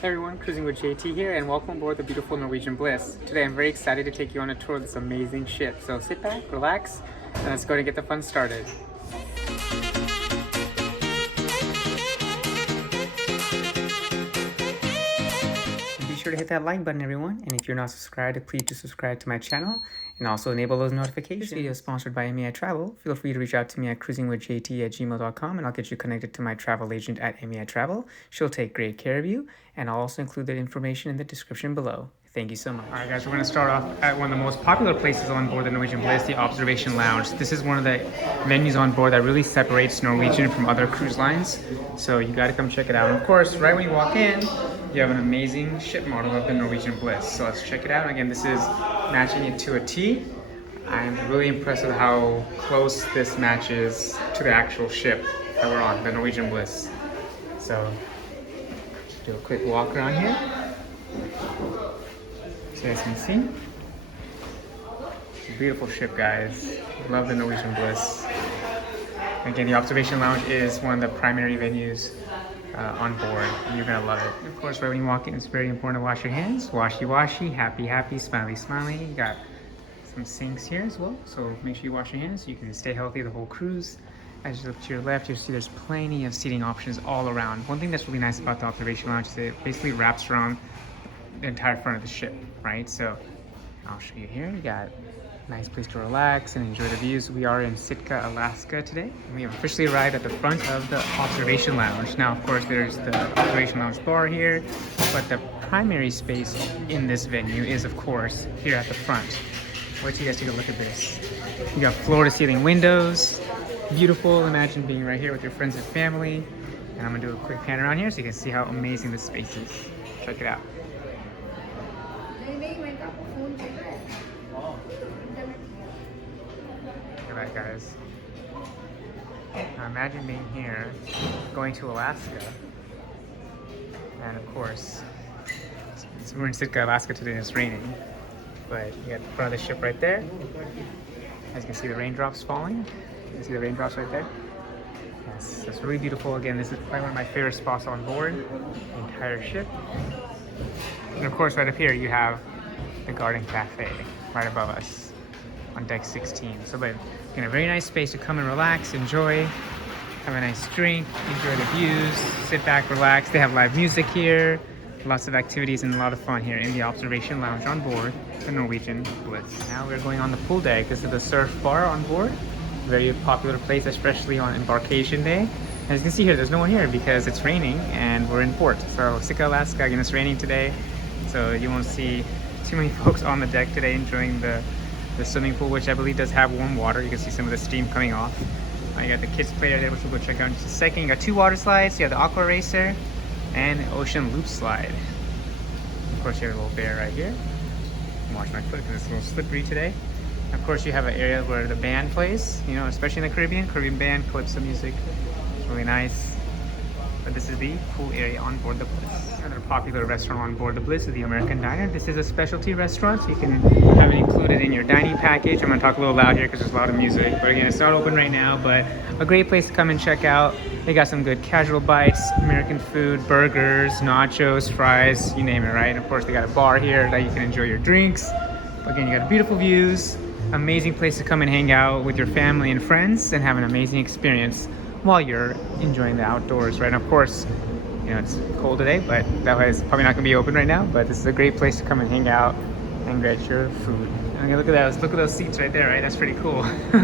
Hey everyone, Cruising with JT here, and welcome aboard the beautiful Norwegian Bliss. Today I'm very excited to take you on a tour of this amazing ship. So sit back, relax, and let's go and get the fun started. Be sure to hit that like button, everyone, and if you're not subscribed, please do subscribe to my channel and also enable those notifications. This video is sponsored by MEI Travel. Feel free to reach out to me at cruisingwithjt@gmail.com and I'll get you connected to my travel agent at MEI Travel. She'll take great care of you, and I'll also include the information in the description below. Thank you so much. All right, guys, we're going to start off at one of the most popular places on board the Norwegian Bliss, the Observation Lounge. This is one of the venues on board that really separates Norwegian from other cruise lines. So you got to come check it out. And of course, right when you walk in, you have an amazing ship model of the Norwegian Bliss. So let's check it out. Again, this is matching it to a T. I'm really impressed with how close this matches to the actual ship that we're on, the Norwegian Bliss. So, do a quick walk around here. So you guys can see. It's a beautiful ship, guys. Love the Norwegian Bliss. Again, the Observation Lounge is one of the primary venues on board, and you're gonna love it. Of course, right when you walk in, it's very important to wash your hands. Washy washy, happy happy, smiley smiley. You got some sinks here as well, so make sure you wash your hands so you can stay healthy the whole cruise. As you look to your left, you'll see there's plenty of seating options all around. One thing that's really nice about the Observation Lounge is it basically wraps around the entire front of the ship, right? So I'll show you here. You got a nice place to relax and enjoy the views. We are in Sitka, Alaska today, and we have officially arrived at the front of the Observation Lounge. Now, of course, there's the Observation Lounge bar here, but the primary space in this venue is, of course, here at the front. Wait till you guys take a look at this. You got floor-to-ceiling windows. Beautiful. Imagine being right here with your friends and family. And I'm gonna do a quick pan around here so you can see how amazing this space is. Check it out. Look at that, guys. Now imagine being here, going to Alaska, and of course, we're in Sitka, Alaska today, and it's raining. But you got the front of the ship right there. As you can see, the raindrops falling. You can see the raindrops right there. Yes, it's really beautiful. Again, this is probably one of my favorite spots on board the entire ship. And of course, right up here, you have the Garden Cafe right above us on deck 16. So, but again, a very nice space to come and relax, enjoy, have a nice drink, enjoy the views, sit back, relax. They have live music here. Lots of activities and a lot of fun here in the Observation Lounge on board the Norwegian Bliss. Now we're going on the pool deck. This is the surf bar on board. Very popular place, especially on embarkation day. As you can see here, there's no one here because it's raining and we're in port. So Sitka, Alaska, again, it's raining today. So you won't see too many folks on the deck today enjoying the swimming pool, which I believe does have warm water. You can see some of the steam coming off. You got the kids play there, which we'll go check out in just a second. You got two water slides. You have the aqua racer and ocean loop slide. Of course, you have a little bear right here. Watch my foot because it's a little slippery today. Of course, you have an area where the band plays, you know, especially in the Caribbean band, calypso music. It's really nice. But this is the pool area on board the Bliss. Another popular restaurant on board the Bliss is the American Diner. This is a specialty restaurant, so you can have it included in your dining package. I'm gonna talk a little loud here because there's a lot of music. But again, it's not open right now, but a great place to come and check out. They got some good casual bites, American food, burgers, nachos, fries, you name it, right? And of course, they got a bar here that you can enjoy your drinks. But again, you got beautiful views, amazing place to come and hang out with your family and friends and have an amazing experience while you're enjoying the outdoors, right? And of course, you know, it's cold today, but that way it's probably not gonna be open right now, but this is a great place to come and hang out and get your food. And look at that, look at those seats right there, right? That's pretty cool. You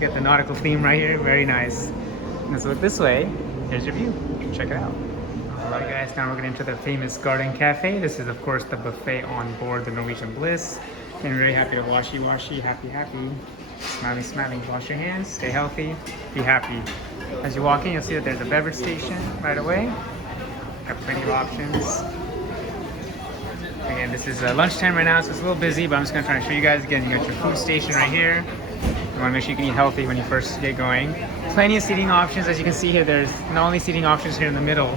got the nautical theme right here, very nice. And let's look this way, here's your view, check it out. Alright guys, now we're getting into the famous Garden Cafe. This is of course the buffet on board the Norwegian Bliss. And I'm very happy to washy washy, happy happy, smiley smiley. Wash your hands, stay healthy, be happy. As you walk in, you'll see that there's a beverage station right away. Got plenty of options. Again, this is lunchtime right now, so it's a little busy, but I'm just gonna try to show you guys. Again, you got your food station right here. You wanna make sure you can eat healthy when you first get going. Plenty of seating options. As you can see here, there's not only seating options here in the middle,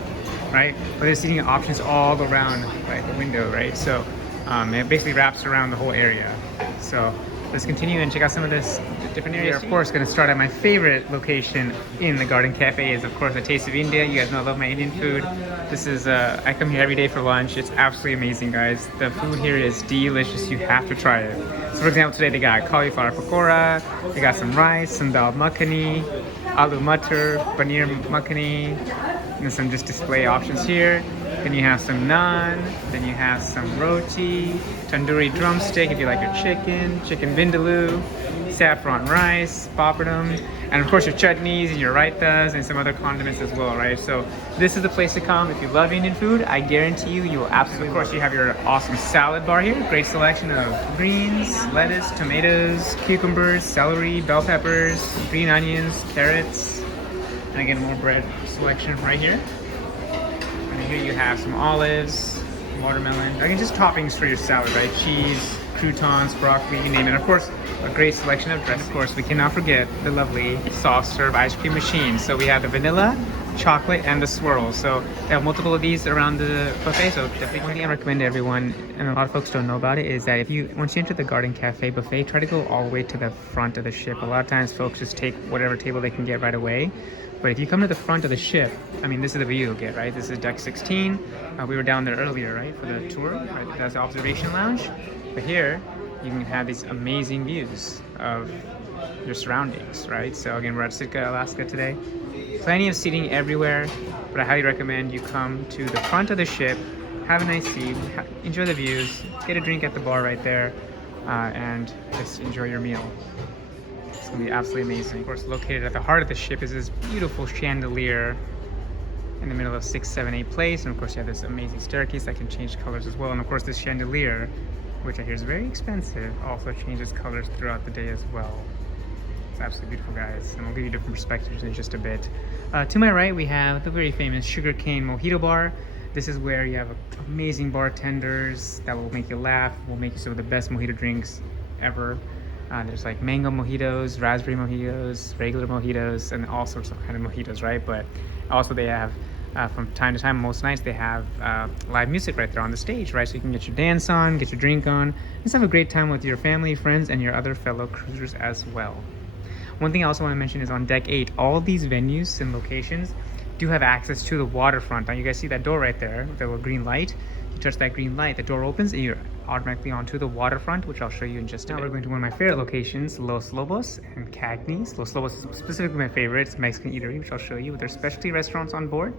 right, but there's seating options all around, right, the window, right? So it basically wraps around the whole area. So Let's continue and check out some of this different areas. We're of course going to start at my favorite location in the Garden Cafe is of course a Taste of India. You guys know I love my Indian food. This is I come here every day for lunch. It's absolutely amazing, guys. The food here is delicious. You have to try it. So for example, today they got cauliflower pakora, they got some rice, some dal makhani, aloo matar, paneer makhani, and some just display options here. Then you have some naan, then you have some roti, tandoori drumstick if you like your chicken vindaloo, saffron rice, papadum, and of course your chutneys and your raitas and some other condiments as well, right? So this is the place to come if you love Indian food. I guarantee you, you will absolutely. Of course, you have your awesome salad bar here. Great selection of greens, lettuce, tomatoes, cucumbers, celery, bell peppers, green onions, carrots, and again more bread selection right here. And here you have some olives, watermelon. Again, just toppings for your salad, right? Cheese, croutons, broccoli, you name it. Of course, a great selection of dressing. Of course, we cannot forget the lovely soft serve ice cream machine. So we have the vanilla, chocolate, and the swirl. So they have multiple of these around the buffet. So definitely one thing I recommend to everyone, and a lot of folks don't know about it, is that once you enter the Garden Cafe buffet, try to go all the way to the front of the ship. A lot of times folks just take whatever table they can get right away. But if you come to the front of the ship, I mean, this is the view you'll get, right? This is deck 16. We were down there earlier, right, for the tour. Right? That's the observation lounge. But here, you can have these amazing views of your surroundings, right? So again, we're at Sitka, Alaska today. Plenty of seating everywhere, but I highly recommend you come to the front of the ship, have a nice seat, enjoy the views, get a drink at the bar right there, and just enjoy your meal. It's gonna be absolutely amazing. Of course, located at the heart of the ship is this beautiful chandelier in the middle of 6, 7, 8 place, and of course you have this amazing staircase that can change colors as well. And of course this chandelier, which I hear is very expensive, also changes colors throughout the day as well. It's absolutely beautiful, guys, and we'll give you different perspectives in just a bit. To my right, we have the very famous sugarcane mojito bar. This is where you have amazing bartenders that will make you laugh, will make you some of the best mojito drinks ever. There's like mango mojitos, raspberry mojitos, regular mojitos, and all sorts of kind of mojitos, right? But also they have, from time to time, most nights they have live music right there on the stage, right? So you can get your dance on, get your drink on, and just have a great time with your family, friends, and your other fellow cruisers as well. One thing I also want to mention is on deck 8, all these venues and locations do have access to the waterfront. Now you guys see that door right there, the little green light. You touch that green light, the door opens, and you're automatically onto the waterfront, which I'll show you in just a minute. Now we're going to one of my favorite locations, Los Lobos and Cagney's. Los Lobos is specifically my favorite. It's a Mexican eatery, which I'll show you with their specialty restaurants on board.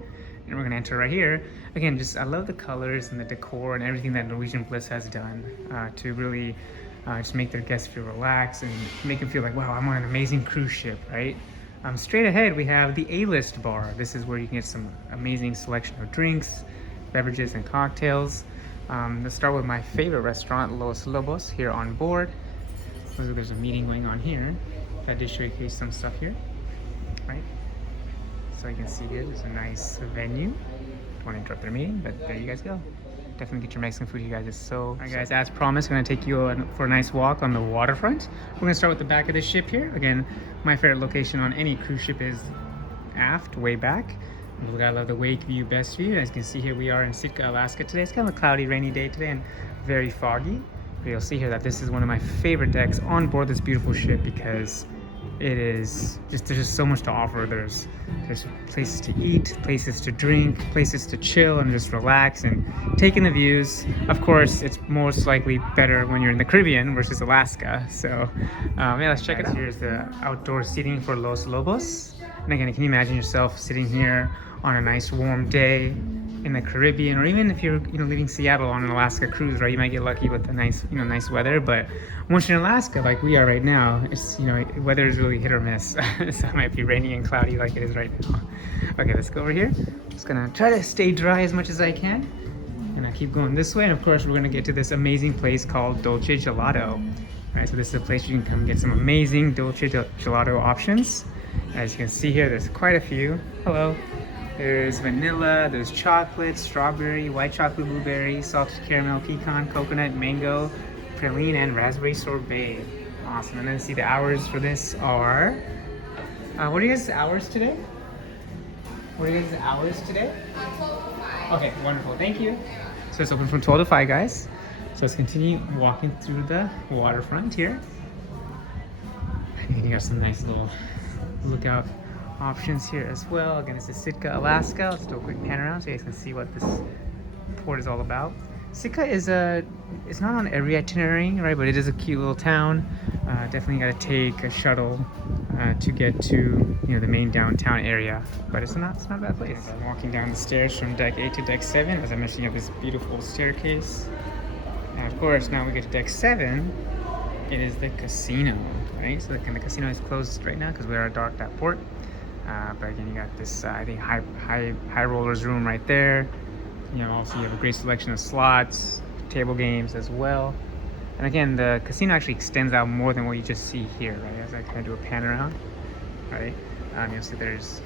And we're gonna enter right here. Again, just I love the colors and the decor and everything that Norwegian Bliss has done to really just make their guests feel relaxed and make them feel like, wow, I'm on an amazing cruise ship, right? Straight ahead, we have the A-list bar. This is where you can get some amazing selection of drinks, beverages, and cocktails. Let's start with my favorite restaurant, Los Lobos, here on board. There's a meeting going on here. I did showcase some stuff here, right? So you can see here, there's a nice venue. Don't want to interrupt their meeting, but there you guys go. Definitely get your Mexican food, you guys. It's so... All right, guys, as promised, I'm going to take you for a nice walk on the waterfront. We're going to start with the back of the ship here. Again, my favorite location on any cruise ship is aft, way back. I love the wake view, best view. As you can see here, we are in Sitka, Alaska today. It's kind of a cloudy, rainy day today and very foggy. But you'll see here that this is one of my favorite decks on board this beautiful ship because it is just, there's just so much to offer. There's places to eat, places to drink, places to chill and just relax and take in the views. Of course, it's most likely better when you're in the Caribbean versus Alaska. So yeah, let's check it out. Here's the outdoor seating for Los Lobos. And again, can you imagine yourself sitting here on a nice warm day in the Caribbean, or even if you're leaving Seattle on an Alaska cruise, right? You might get lucky with the nice weather, but once you're in Alaska like we are right now, it's weather is really hit or miss. So it might be rainy and cloudy like it is right now. Okay, let's go over here. Just gonna try to stay dry as much as I can, and I keep going this way. And of course, we're gonna get to this amazing place called Dolce Gelato. All right, so this is a place you can come get some amazing Dolce Gelato options. As you can see here, there's quite a few. Hello. There's vanilla, there's chocolate, strawberry, white chocolate, blueberry, salted caramel, pecan, coconut, mango, praline, and raspberry sorbet. Awesome. And then see the hours for this are... what are you guys' hours today? What are you guys' hours today? 12 to 5. Okay, wonderful. Thank you. So it's open from 12 to 5, guys. So let's continue walking through the waterfront here. And you got some nice little lookout options here as well. Again, this is Sitka, Alaska. Let's do a quick pan around so you guys can see what this port is all about. Sitka is it's not on every itinerary, right? But it is a cute little town. Definitely got to take a shuttle to get to the main downtown area. But it's not a bad place. I'm walking down the stairs from deck 8 to deck 7. As I mentioned, you have this beautiful staircase. And of course, now we get to deck 7. It is the casino, right? So the casino is closed right now because we are dark that port. But again, you got this I think high rollers room right there. Also you have a great selection of slots, table games as well. And again, the casino actually extends out more than what you just see here, right? As I kind of do a pan around, right? You'll see there's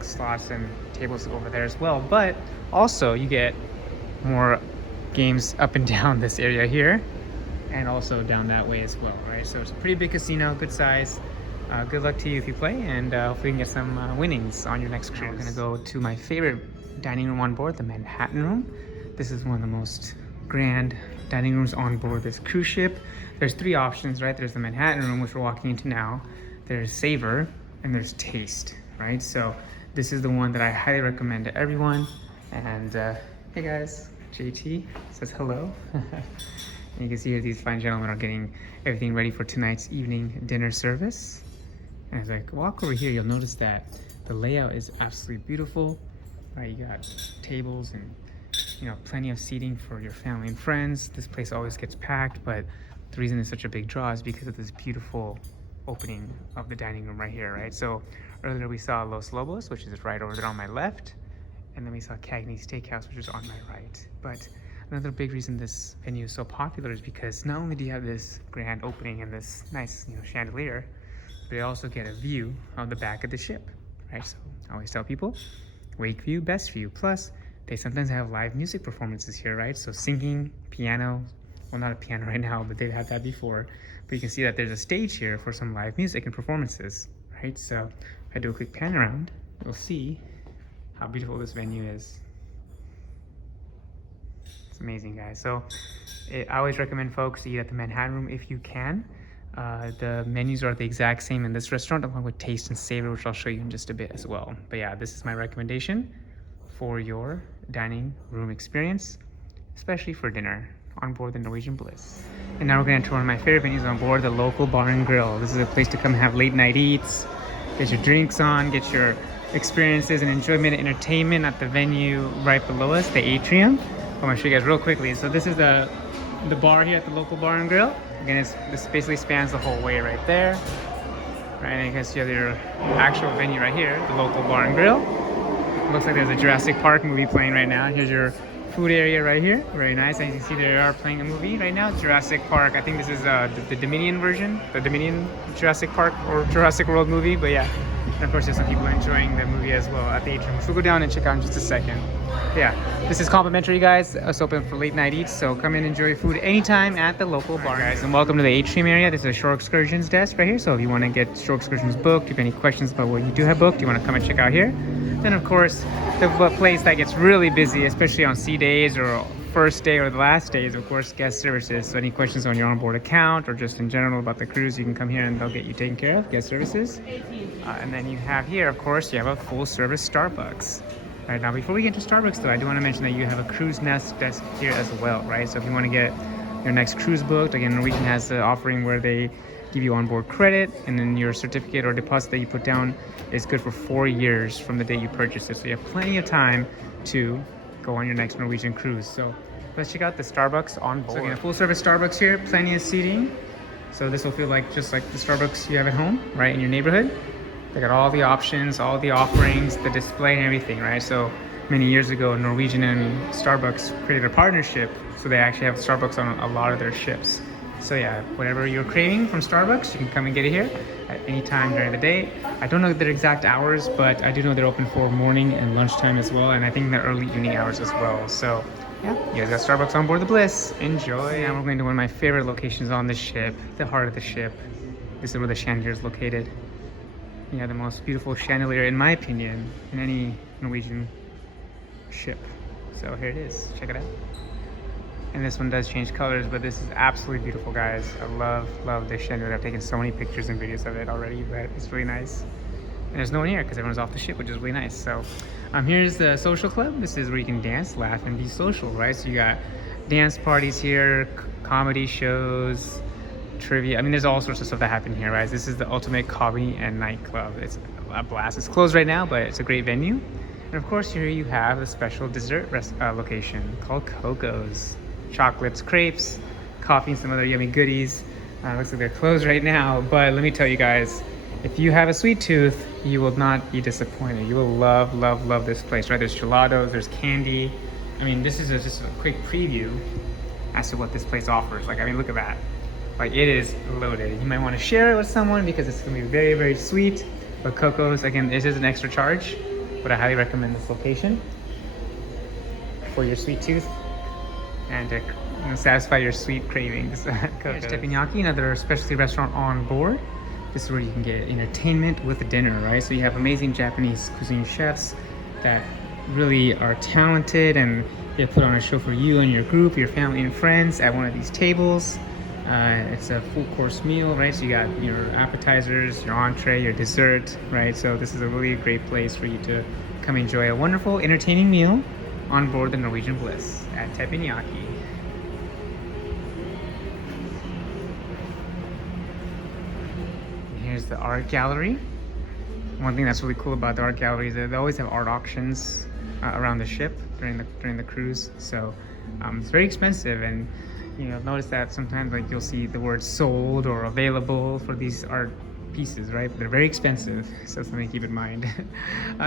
slots and tables over there as well. But also you get more games up and down this area here, and also down that way as well, right? So it's a pretty big casino, good size. Good luck to you if you play, and hopefully you can get some winnings on your next cruise. We're gonna go to my favorite dining room on board, the Manhattan Room. This is one of the most grand dining rooms on board this cruise ship. There's 3 options, right? There's the Manhattan Room, which we're walking into now. There's Savor, and there's Taste, right? So this is the one that I highly recommend to everyone. And hey guys, JT says hello. And you can see here these fine gentlemen are getting everything ready for tonight's evening dinner service. And as I walk over here, you'll notice that the layout is absolutely beautiful. Right, you got tables and plenty of seating for your family and friends. This place always gets packed, but the reason it's such a big draw is because of this beautiful opening of the dining room right here, right? So earlier we saw Los Lobos, which is right over there on my left, and then we saw Cagney's Steakhouse, which is on my right. But another big reason this venue is so popular is because not only do you have this grand opening and this nice chandelier, but you also get a view of the back of the ship, right? So I always tell people, wake view, best view. Plus, they sometimes have live music performances here, right? So singing, piano, well, not a piano right now, but they've had that before. But you can see that there's a stage here for some live music and performances, right? So if I do a quick pan around, you'll see how beautiful this venue is. It's amazing, guys. So I always recommend folks to eat at the Manhattan Room if you can. The menus are the exact same in this restaurant, along with Taste and Savor, which I'll show you in just a bit as well. But yeah, this is my recommendation for your dining room experience, especially for dinner on board the Norwegian Bliss. And now we're going to enter one of my favorite venues on board, the local bar and grill. This is a place to come have late night eats, get your drinks on, get your experiences and enjoyment and entertainment at the venue right below us, the Atrium. I'm going to show you guys real quickly. So this is the bar here at the local bar and grill. Again, this basically spans the whole way right there. Right, and you can see you have your actual venue right here, the local bar and grill. It looks like there's a Jurassic Park movie playing right now. Here's your food area right here. Very nice. As you can see, they are playing a movie right now, Jurassic Park. I think this is the Dominion version, the Dominion Jurassic Park or Jurassic World movie. But yeah, and of course there's some people enjoying the movie as well at the Atrium, which we'll go down and check out in just a second. Yeah, this is complimentary, guys. It's open for late night eats, so come in and enjoy your food anytime at the local bar. Guys, and welcome to the Atrium area. This is a shore excursions desk right here. So if you want to get shore excursions booked, if you have any questions about what you do have booked, you want to come and check out here. Then of course, the place that gets really busy, especially on sea days or first day or the last day, is of course guest services. So any questions on your onboard account or just in general about the cruise, you can come here and they'll get you taken care of, guest services. And then you have here, of course, you have a full service Starbucks. Right, now before we get to Starbucks though, I do want to mention that you have a cruise nest desk here as well, right? So if you want to get your next cruise booked, again, Norwegian has the offering where they give you onboard credit, and then your certificate or deposit that you put down is good for 4 years from the day you purchase it. So you have plenty of time to go on your next Norwegian cruise. So let's check out the Starbucks on board. So again, a full service Starbucks here, plenty of seating. So this will feel like just like the Starbucks you have at home, right, in your neighborhood. They got all the options, all the offerings, the display and everything, right? So many years ago, Norwegian and Starbucks created a partnership, so they actually have Starbucks on a lot of their ships. So yeah, whatever you're craving from Starbucks, you can come and get it here at any time during the day. I don't know their exact hours, but I do know they're open for morning and lunchtime as well, and I think the early evening hours as well. So yeah, you guys got Starbucks on board the Bliss. Enjoy. Now we're going to one of my favorite locations on the ship, the heart of the ship. This is where the chandelier is located. Yeah, the most beautiful chandelier, in my opinion, in any Norwegian ship. So here it is. Check it out. And this one does change colors, but this is absolutely beautiful, guys. I love this chandelier. I've taken so many pictures and videos of it already, but it's really nice. And there's no one here because everyone's off the ship, which is really nice. So here's the social club. This is where you can dance, laugh, and be social, right? So you got dance parties here, comedy shows, trivia. I mean, there's all sorts of stuff that happen here, right? This is the ultimate coffee and nightclub. It's a blast. It's closed right now, but it's a great venue. And of course, here you have the special dessert location called Coco's. Chocolates, crepes, coffee, and some other yummy goodies. Looks like they're closed right now, but let me tell you guys, if you have a sweet tooth, you will not be disappointed. You will love this place, right? There's gelatos, there's candy. I mean, this is just a quick preview as to what this place offers. Like, I mean, look at that. Like, it is loaded. You might want to share it with someone because it's gonna be very sweet. But Coco's, again, this is an extra charge, but I highly recommend this location for your sweet tooth and to satisfy your sweet cravings. Here's Teinaki, another specialty restaurant on board. This is where you can get entertainment with dinner, right? So you have amazing Japanese cuisine chefs that really are talented, and they put on a show for you and your group, your family and friends at one of these tables. It's a full course meal, right? So you got your appetizers, your entree, your dessert, right? So this is a really great place for you to come enjoy a wonderful, entertaining meal on board the Norwegian Bliss at Teinaki. Here's the art gallery. One thing that's really cool about the art gallery is that they always have art auctions around the ship during the cruise. So it's very expensive, and notice that sometimes like you'll see the word sold or available for these art pieces, right? They're very expensive, so something to keep in mind.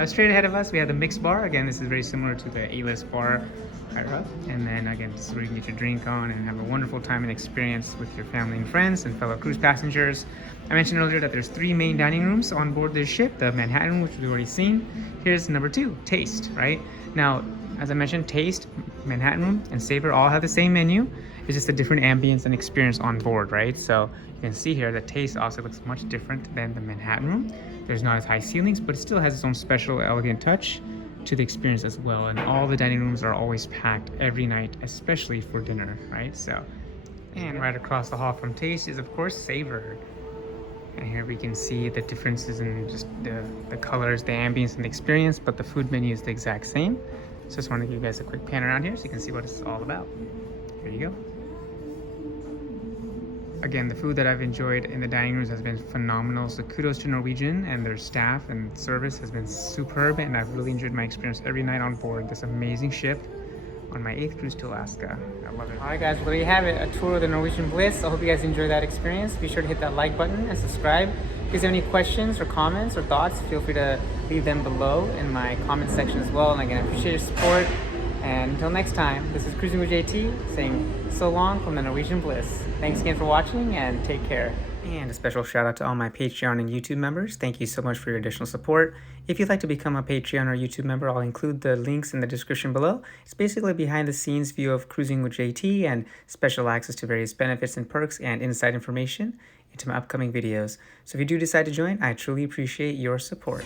Straight ahead of us, we have the mixed bar. Again, this is very similar to the A-list bar higher up. And then again, this is where you can get your drink on and have a wonderful time and experience with your family and friends and fellow cruise passengers. I mentioned earlier that there's 3 main dining rooms on board this ship. The Manhattan room, which we've already seen. Here's number 2, Taste, right? Now, as I mentioned, Taste, Manhattan room, and Savor all have the same menu. It's just a different ambience and experience on board, right? So you can see here that Taste also looks much different than the Manhattan room. There's not as high ceilings, but it still has its own special, elegant touch to the experience as well. And all the dining rooms are always packed every night, especially for dinner, right? So, and right across the hall from Taste is, of course, Savor. And here we can see the differences in just the colors, the ambience, and the experience, but the food menu is the exact same. So just want to give you guys a quick pan around here so you can see what it's all about. Here you go. Again, the food that I've enjoyed in the dining rooms has been phenomenal. So kudos to Norwegian, and their staff and service has been superb, and I've really enjoyed my experience every night on board this amazing ship on my 8th cruise to Alaska. I love it. All right, guys, well, there you have it, a tour of the Norwegian Bliss. I hope you guys enjoyed that experience. Be sure to hit that like button and subscribe. If you have any questions or comments or thoughts, feel free to leave them below in my comment section as well. And again, I appreciate your support. And until next time, this is Cruising with JT saying so long from the Norwegian Bliss. Thanks again for watching, and take care. And a special shout out to all my Patreon and YouTube members. Thank you so much for your additional support. If you'd like to become a Patreon or YouTube member, I'll include the links in the description below. It's basically a behind the scenes view of Cruising with JT and special access to various benefits and perks and inside information into my upcoming videos. So if you do decide to join, I truly appreciate your support.